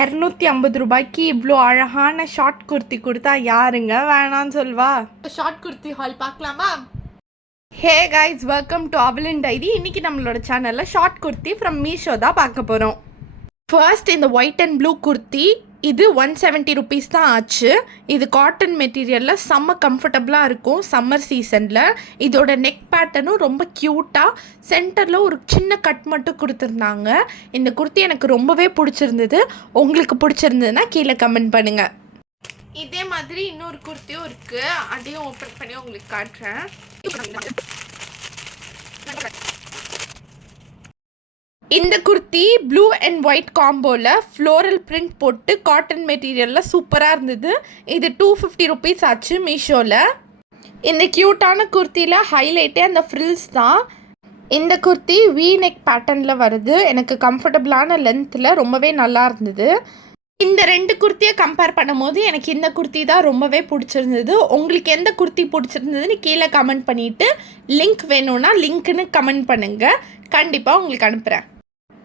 ₹250 இவ்வளோ அழகான ஷார்ட் குர்த்தி கொடுத்தா யாருங்க வேணான்னு சொல்வா? ஷார்ட் குர்த்தி ஹால் பார்க்கலாமா? ஹே கைஸ், வெல்கம் டு அவலின் டைரி. இன்றைக்கி நம்மளோட சேனலில் ஷார்ட் குர்த்தி ஃப்ரம் மீஷோ தான் பார்க்க போகிறோம். ஃபர்ஸ்ட் இந்த ஒயிட் அண்ட் ப்ளூ குர்த்தி, இது ₹170 தான் ஆச்சு. இது காட்டன் மெட்டீரியலில் செம்ம கம்ஃபர்டபுளாக இருக்கும் சம்மர் சீசனில். இதோட நெக் பேட்டர்னும் ரொம்ப க்யூட்டாக சென்டரில் ஒரு சின்ன கட் மட்டும் கொடுத்துருந்தாங்க. இந்த குர்த்தி எனக்கு ரொம்பவே பிடிச்சிருந்தது. உங்களுக்கு பிடிச்சிருந்ததுன்னா கீழே கமெண்ட் பண்ணுங்கள். இதே மாதிரி இன்னொரு குர்த்தியும் இருக்குது, அதையும் ஓப்பன் பண்ணி உங்களுக்கு காட்டுறேன். இந்த குர்த்தி ப்ளூ அண்ட் ஒயிட் காம்போவில் ஃப்ளோரல் பிரிண்ட் போட்டு காட்டன் மெட்டீரியலில் சூப்பராக இருந்தது. இது ₹250 ஆச்சு மீஷோவில். இந்த க்யூட்டான குர்த்தியில் ஹைலைட்டே அந்த ஃப்ரில்ஸ் தான். இந்த குர்த்தி வி நெக் பேட்டர்னில் வருது. எனக்கு கம்ஃபர்டபுளான லென்த்தில் ரொம்பவே நல்லா இருந்தது. இந்த ரெண்டு குர்த்தியை கம்பேர் பண்ணும்போது எனக்கு இந்த குர்த்தி தான் ரொம்பவே பிடிச்சிருந்தது. உங்களுக்கு எந்த குர்த்தி பிடிச்சிருந்ததுன்னு கீழே கமெண்ட் பண்ணிவிட்டு லிங்க் வேணும்னா லிங்க்குன்னு கமெண்ட் பண்ணுங்கள், கண்டிப்பாக உங்களுக்கு அனுப்புகிறேன்.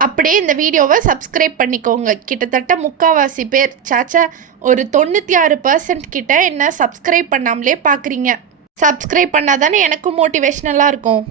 அப்படியே இந்த வீடியோவை சப்ஸ்கிரைப் பண்ணிக்கோங்க. கிட்டத்தட்ட முக்கால்வாசி பேர், சாச்சா ஒரு 96% கிட்ட என்ன சப்ஸ்கிரைப் பண்ணாமலே பார்க்குறீங்க. சப்ஸ்கிரைப் பண்ணால் தானே எனக்கும் மோட்டிவேஷ்னலாக இருக்கும்.